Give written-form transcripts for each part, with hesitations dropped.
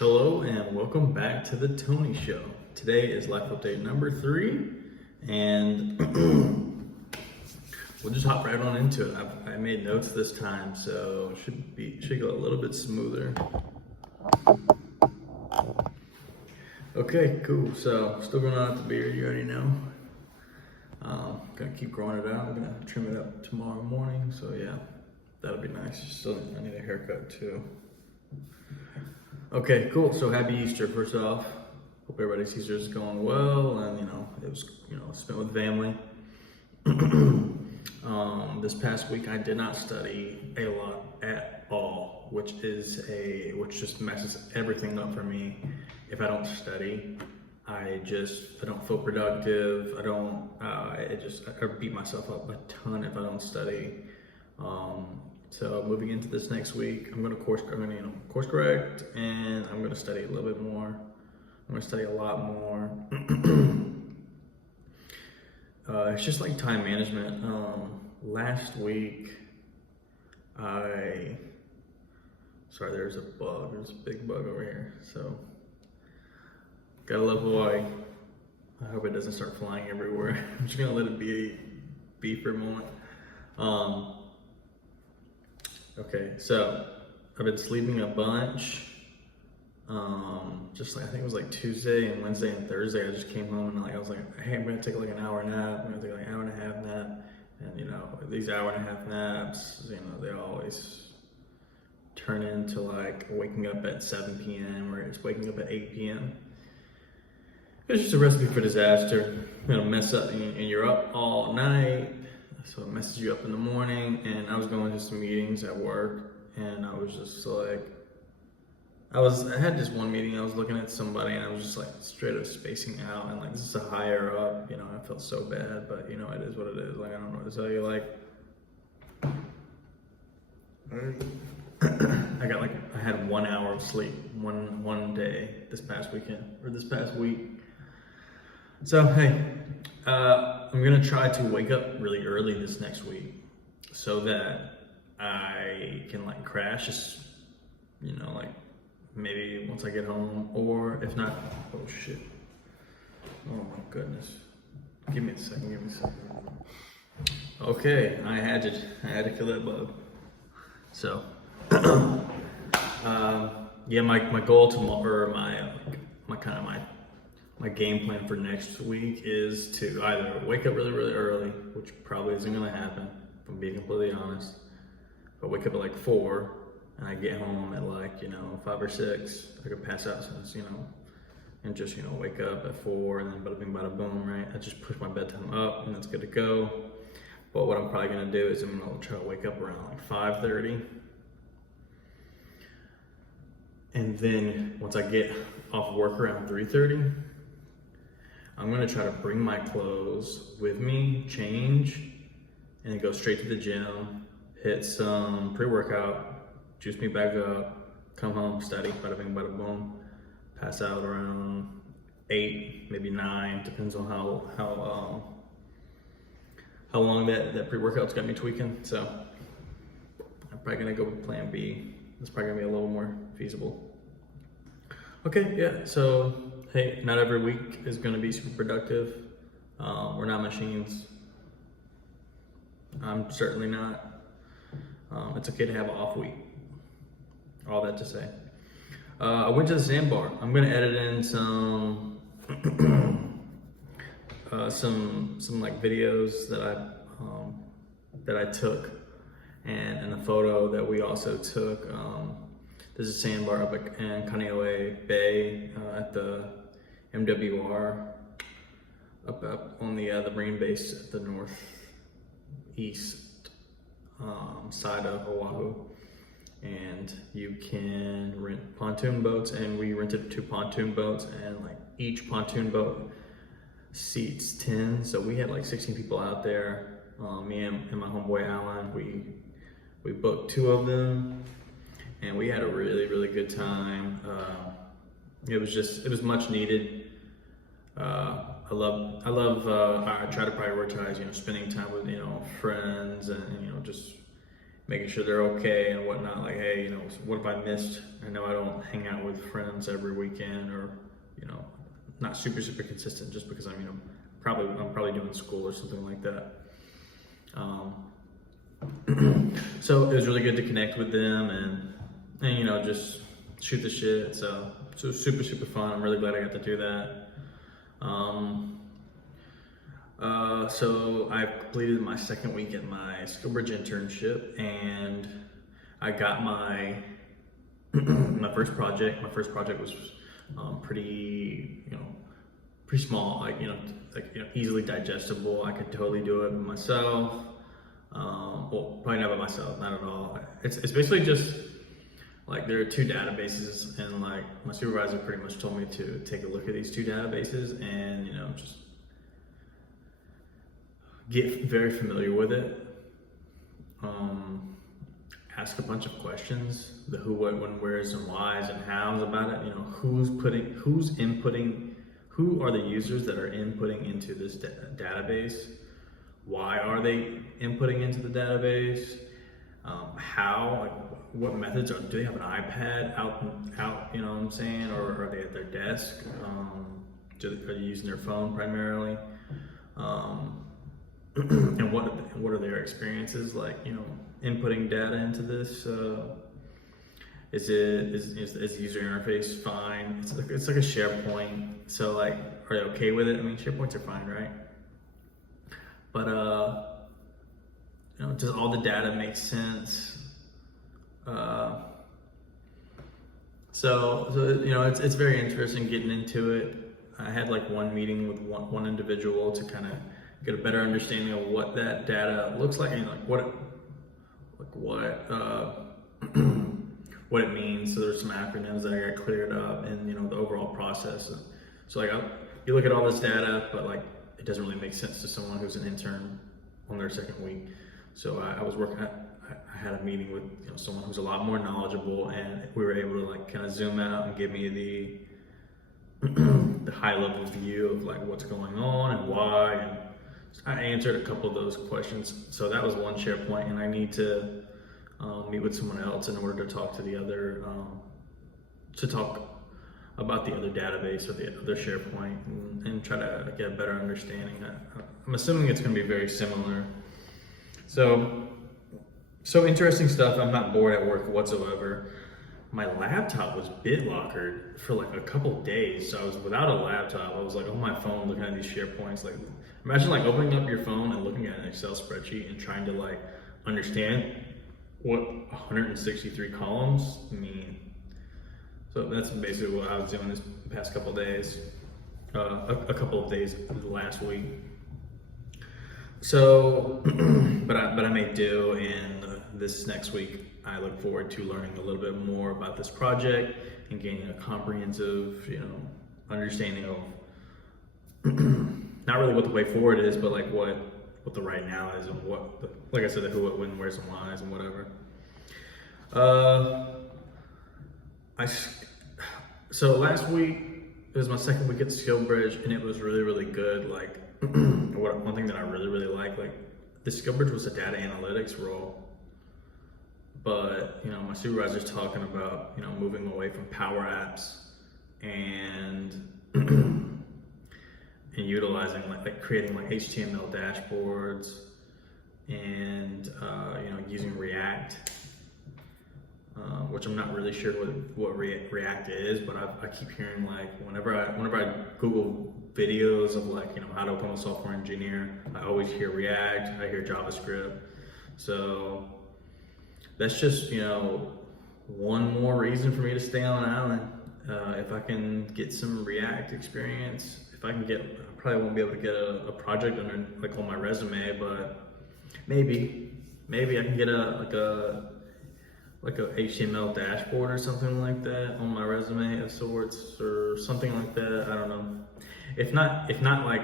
Hello and welcome back to the Tony Show. Today is life update number 3, and we'll just hop right on into it. I made notes this time, so should go a little bit smoother. Okay, cool. So still going on with the beard, you already know. Gonna keep growing it out. I'm gonna trim it up tomorrow morning. So yeah, that'll be nice. I need a haircut too. Okay, cool. So happy Easter, first off. Hope everybody's Easter is going well, and it was spent with family. This past week I did not study a lot at all, which just messes everything up for me. If I don't study, I don't feel productive. I beat myself up a ton if I don't study. So moving into this next week, I'm gonna course correct, and I'm gonna study a little bit more. I'm gonna study a lot more. It's just like time management. Last week, there's a bug. There's a big bug over here. So gotta love Hawaii. I hope it doesn't start flying everywhere. I'm just gonna let it be for a moment. Okay, so I've been sleeping a bunch. I think it was like Tuesday and Wednesday and Thursday. I just came home and I was like, hey, I'm gonna take like an hour nap. I'm gonna take like an hour and a half nap. And these hour and a halp naps, they always turn into like waking up at 7 p.m. or it's waking up at 8 p.m. It's just a recipe for disaster. Mess up and you're up all night. So it messes you up in the morning, and I was going to some meetings at work, and I was just like, I had this one meeting, I was looking at somebody, and I was just like straight up spacing out, and like, this is a higher up, I felt so bad, but it is what it is. Like, I don't know what to tell you. Like, I had 1 hour of sleep one day this past week. So hey, I'm gonna try to wake up really early this next week so that I can like crash, like maybe once I get home, or if not, oh shit, oh my goodness, give me a second. Okay, I had to kill that bug. So, yeah, my goal tomorrow, my game plan for next week is to either wake up really, really early, which probably isn't gonna happen, if I'm being completely honest. But wake up at like 4, and I get home at like, 5 or 6. I could pass out since, and just, wake up at 4, and then bada bing, bada boom, right? I just push my bedtime up, and it's good to go. But what I'm probably gonna do is I'm gonna try to wake up around like 5:30. And then once I get off work around 3:30, I'm gonna try to bring my clothes with me, change, and then go straight to the gym, hit some pre-workout, juice me back up, come home, study, bada bing, bada boom, pass out around 8, maybe 9, depends on how long that pre-workout's got me tweaking. So I'm probably gonna go with plan B. It's probably gonna be a little more feasible. Okay, yeah, so hey, not every week is gonna be super productive. We're not machines. I'm certainly not. It's okay to have an off week. All that to say. I went to the sandbar. I'm gonna edit in some like videos that I took, and a photo that we also took. There's a sandbar up in Kaneohe Bay at the MWR up on the Marine base at the northeast side of Oahu, and you can rent pontoon boats, and we rented 2 pontoon boats, and like each pontoon boat seats 10, so we had like 16 people out there. Me and my homeboy Alan, we booked 2 of them, and we had a really, really good time. It was much needed. I try to prioritize, spending time with, friends, and, just making sure they're okay and whatnot. Like, hey, you know, what if I missed? I know I don't hang out with friends every weekend, or, you know, not super consistent just because I'm, you know, I'm probably doing school or something like that. So it was really good to connect with them and you know, just shoot the shit. So it was super fun. I'm really glad I got to do that. So I completed my second week at my Skillbridge internship, and I got my my first project. My first project was pretty, you know, pretty small, like, you know, easily digestible. I could totally do it myself. Well, probably not by myself, not at all. It's basically just like there are two databases, and like my supervisor pretty much told me to take a look at these two databases and, you know, just get very familiar with it. Ask a bunch of questions, the who, what, when, where's, and why's, and how's about it. You know, who's inputting, who are the users that are inputting into this database? Why are they inputting into the database? How, like, what methods do they have an iPad out, you know what I'm saying? Or are they at their desk? Are they using their phone primarily? And what are their experiences like, you know, inputting data into this? Is the user interface fine? It's like a SharePoint, so like, are they okay with it? I mean, SharePoints are fine, right? But you know, does all the data make sense? So you know, it's very interesting getting into it. I had like one meeting with one individual to kind of get a better understanding of what that data looks like, and like what what it means. So there's some acronyms that I got cleared up, and, you know, the overall process. So like, you look at all this data, but like, it doesn't really make sense to someone who's an intern on their second week. So I was working. I had a meeting with, you know, someone who's a lot more knowledgeable, and we were able to like kind of zoom out and give me the high level view of like what's going on and why. And I answered a couple of those questions. So that was one SharePoint, and I need to meet with someone else in order to talk to the other, to talk about the other database or the other SharePoint, and try to get a better understanding. I'm assuming it's going to be very similar. So interesting stuff. I'm not bored at work whatsoever. My laptop was BitLockered for like a couple of days, so I was without a laptop. I was like on my phone looking at these SharePoints. Like, imagine like opening up your phone and looking at an Excel spreadsheet and trying to like understand what 163 columns mean. So that's basically what I was doing this past couple of days, a couple of days last week. So, but I may do, and this next week I look forward to learning a little bit more about this project and gaining a comprehensive, you know, understanding of not really what the way forward is, but like what the right now is, and what, like I said, the who, what, when, where's, and why's, and whatever. So last week, it was my second week at Skillbridge, and it was really good. Like, one thing that I really like the Skillbridge was a data analytics role, but, you know, my supervisor's talking about, you know, moving away from Power Apps and and utilizing like creating like HTML dashboards, and you know, using React. Which I'm not really sure what React is, but I keep hearing, like, whenever I Google videos of, like, you know, how to become a software engineer, I always hear React, I hear JavaScript. So that's just, you know, one more reason for me to stay on an island. If I can get some React experience, I probably won't be able to get a project under, like, on my resume, but maybe I can get a HTML dashboard or something like that on my resume of sorts, or something like that. I don't know. If not, like,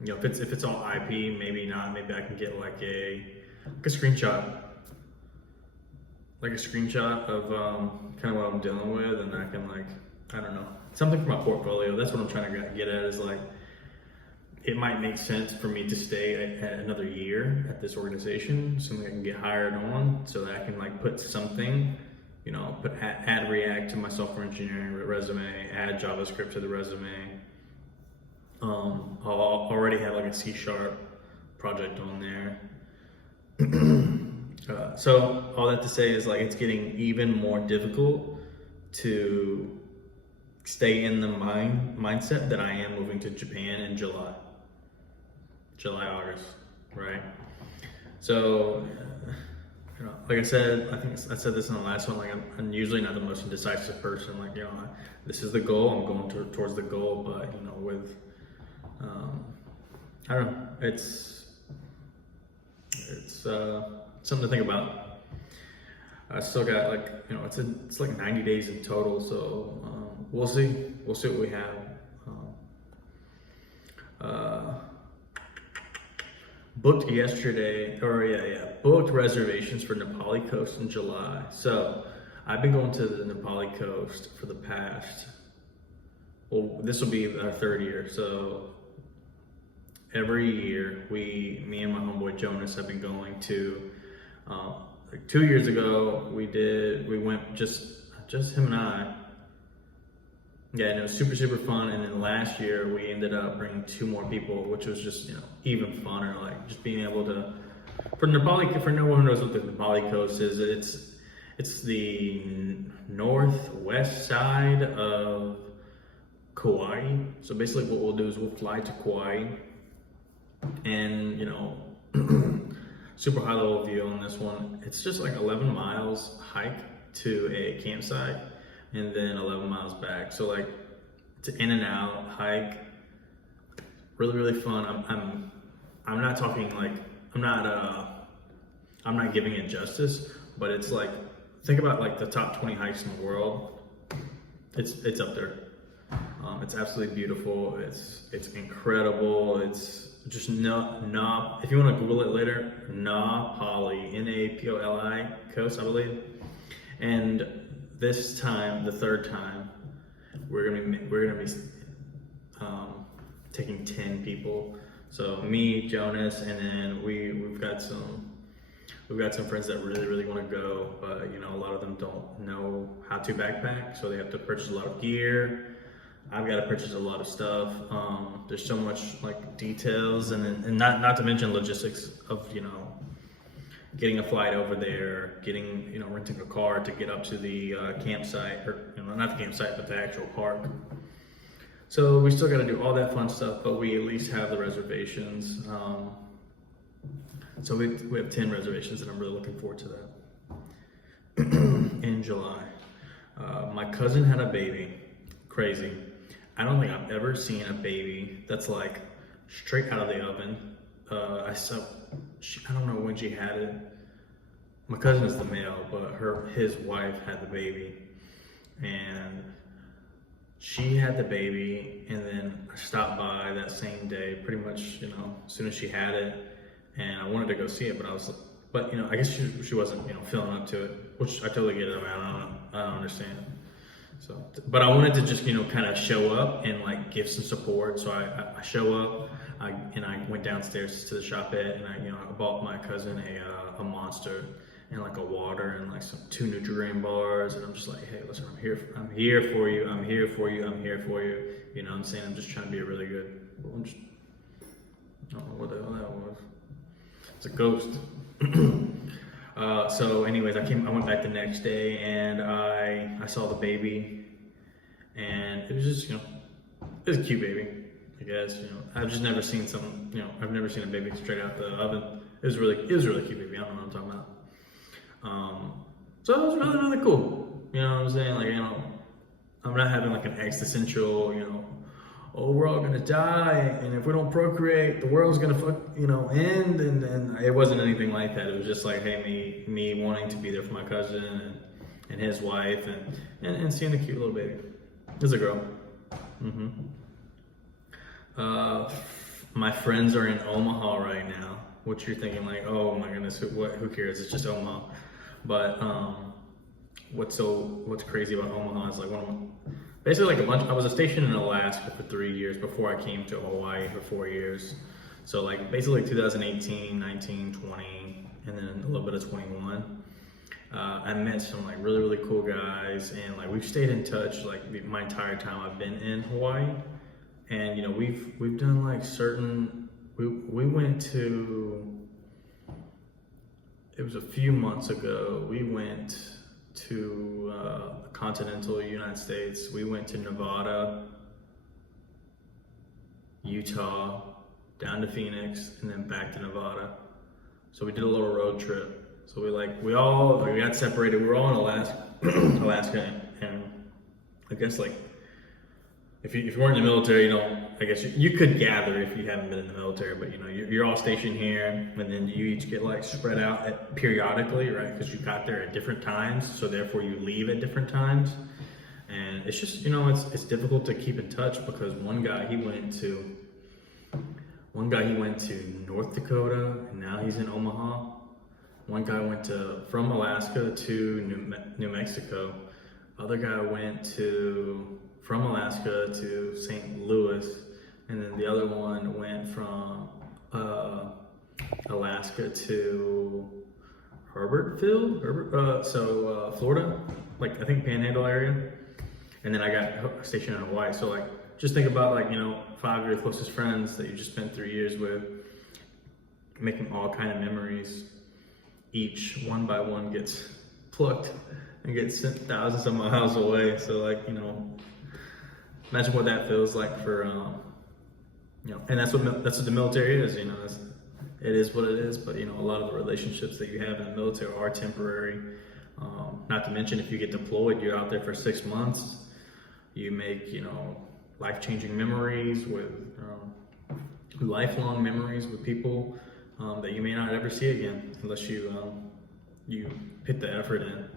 you know, if it's all IP, maybe not. Maybe I can get like a screenshot, of kind of what I'm dealing with, and I can, like, I don't know, something for my portfolio. That's what I'm trying to get at, is like, it might make sense for me to stay at another year at this organization, so I can get hired on, so that I can like put something, you know, add React to my software engineering resume, add JavaScript to the resume. I'll already have like a C# project on there. So all that to say is like it's getting even more difficult to stay in the mindset that I am moving to Japan in July, August, right? So, you know, like I said, I think I said this in the last one, like I'm usually not the most indecisive person. Like, you know, this is the goal, I'm going towards the goal, but you know, with, I don't know, it's something to think about. I still got like, you know, it's like 90 days in total, so we'll see what we have. Booked yesterday, booked reservations for Nepali Coast in July. So I've been going to the Nepali Coast for the past, well, this will be our third year. So every year me and my homeboy Jonas have been going to, like 2 years ago, we went just him and I. Yeah, and it was super, super fun. And then last year we ended up bringing 2 more people, which was just, you know, even funner. Like just being able to, for no one who knows what the Nepali Coast is, it's the northwest side of Kauai. So basically what we'll do is we'll fly to Kauai and, you know, super high level view on this one. It's just like 11 miles hike to a campsite and then 11 miles back. So like it's an in and out hike, really, really fun. I'm not talking like, I'm not giving it justice, but it's like, think about like the top 20 hikes in the world. It's up there. It's absolutely beautiful. It's incredible. It's just if you want to Google it later, Napali, Napoli coast, I believe. And this time, the third time, we're gonna be taking 10 people. So me, Jonas, and then we've got some friends that really, really want to go, but you know, a lot of them don't know how to backpack, so they have to purchase a lot of gear. I've got to purchase a lot of stuff. There's so much like details, and not to mention logistics of, you know, getting a flight over there, getting, you know, renting a car to get up to the campsite, or, you know, not the campsite, but the actual park. So we still got to do all that fun stuff, but we at least have the reservations. So we have 10 reservations, and I'm really looking forward to that. In July. My cousin had a baby. Crazy. I don't think I've ever seen a baby that's like straight out of the oven. I don't know when she had it. My cousin is the male, but his wife had the baby, and she had the baby, and then I stopped by that same day, pretty much, you know, as soon as she had it, and I wanted to go see it, but you know, I guess she wasn't, you know, feeling up to it, which I totally get it. I mean, I don't understand. So, but I wanted to just, you know, kind of show up and like give some support. So I show up, I went downstairs to the shopette, and I bought my cousin a Monster and like a water and like some 2 Nutri-Grain bars, and I'm just like, hey, listen, I'm here for you. You know what I'm saying? I'm just trying to be a really good. I don't know what the hell that was. It's a ghost. So anyways, I went back the next day, and I saw the baby, and it was just, you know, it was a cute baby, I guess. You know, I've just never seen I've never seen a baby straight out the oven. It was really cute baby. I don't know what I'm talking about. So it was really, really cool. You know what I'm saying? Like, you know, I'm not having like an existential, you know, oh, we're all gonna die, and if we don't procreate, the world's gonna end, and it wasn't anything like that. It was just like, hey, me wanting to be there for my cousin and his wife, and seeing the cute little baby. It's a girl. My friends are in Omaha right now, which you're thinking like, oh my goodness, who cares? It's just Omaha. But what's crazy about Omaha is like basically like a bunch. I was stationed in Alaska for 3 years before I came to Hawaii for 4 years. So like basically 2018, 19, 20, and then a little bit of 21. I met some like really cool guys, and like we've stayed in touch like my entire time I've been in Hawaii. And you know, we've done like certain. We went to. It was a few months ago. We went to the continental United States. We went to Nevada, Utah, down to Phoenix, and then back to Nevada. So we did a little road trip. So we got separated. We were all in Alaska, and I guess like if you weren't in the military, you know, I guess you could gather if you haven't been in the military, but you know, you're all stationed here, and then you each get like spread out periodically, right? Because you got there at different times, so therefore you leave at different times, and it's just, you know, it's difficult to keep in touch because one guy he went to North Dakota, and now he's in Omaha. One guy went from Alaska to New Mexico. Other guy went from Alaska to St. Louis, and then the other one went from Alaska to Florida, like I think Panhandle area. And then I got stationed in Hawaii. So like, just think about like, you know, 5 of your closest friends that you just spent 3 years with, making all kind of memories. Each one by one gets plucked and gets sent thousands of miles away. So like, you know, imagine what that feels like for, you know, and that's what the military is, you know, it is what it is, but you know, a lot of the relationships that you have in the military are temporary. Not to mention if you get deployed, you're out there for 6 months, you make, you know, life-changing memories with, lifelong memories with people that you may not ever see again unless you put the effort in.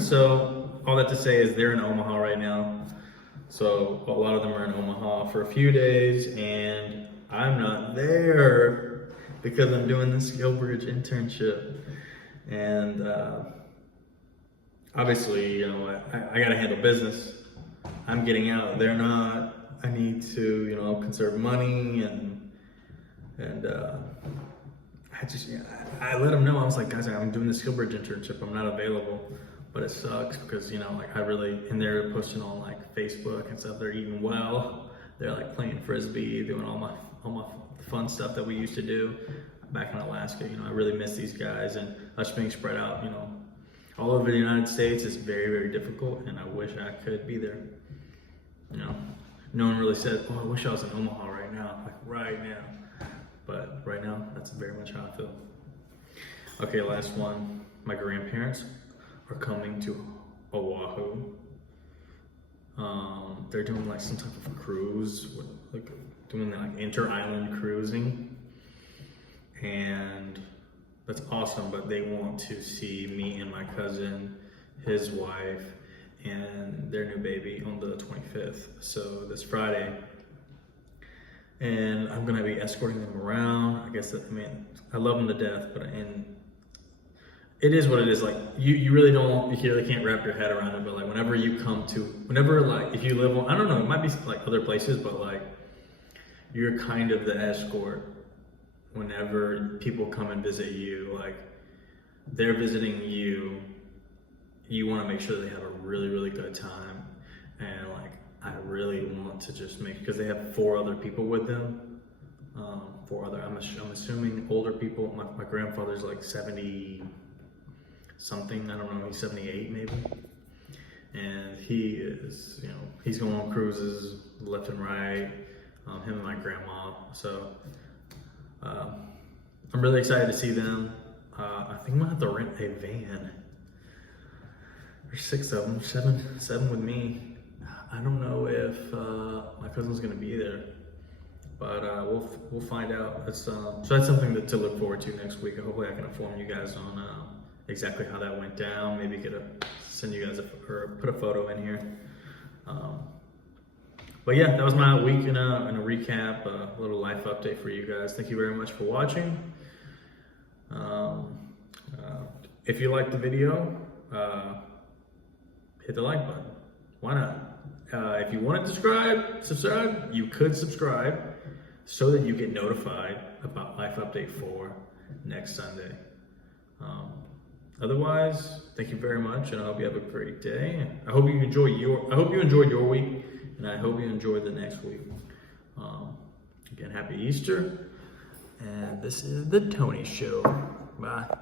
So all that to say is they're in Omaha right now. So a lot of them are in Omaha for a few days, and I'm not there because I'm doing the SkillBridge internship. And obviously, you know, I gotta handle business. I'm getting out, they're not. I need to, you know, conserve money, and I let them know. I was like, guys, I'm doing the SkillBridge internship. I'm not available. But it sucks because, you know, like and they're posting on like Facebook and stuff. They're eating well. They're like playing Frisbee, doing all my fun stuff that we used to do back in Alaska. You know, I really miss these guys, and us being spread out, you know, all over the United States is very difficult, and I wish I could be there. You know, no one really said, oh, I wish I was in Omaha right now, like right now. But right now, that's very much how I feel. Okay, last one. My grandparents are coming to Oahu. They're doing like some type of cruise, like doing like inter-island cruising, and that's awesome. But they want to see me and my cousin, his wife, and their new baby on the 25th. So this Friday, and I'm gonna be escorting them around. I guess I mean, I love them to death, but it is what it is. Like you really can't wrap your head around it. But like whenever like if you live on, I don't know, it might be like other places, but like you're kind of the escort whenever people come and visit you. Like they're visiting you, you want to make sure they have a really good time, and like I really want to just because they have 4 other people with them. I'm assuming older people. My grandfather's like 70 something, I don't know, he's 78 maybe, and he is, you know, he's going on cruises left and right, him and my grandma. So I'm really excited to see them. I think I'm gonna have to rent a van. There's 6 of them, seven with me. I don't know if my cousin's gonna be there, but we'll find out. So that's something to look forward to next week. Hopefully I can inform you guys on exactly how that went down. Maybe send you guys or put a photo in here. But yeah, that was my week in a recap, a little life update for you guys. Thank you very much for watching. If you liked the video, hit the like button. Why not? If you want to subscribe, you could subscribe so that you get notified about Life Update 4 next Sunday. Otherwise, thank you very much, and I hope you have a great day. I hope you enjoyed your week, and I hope you enjoy the next week. Again, happy Easter, and this is The Tony Show. Bye.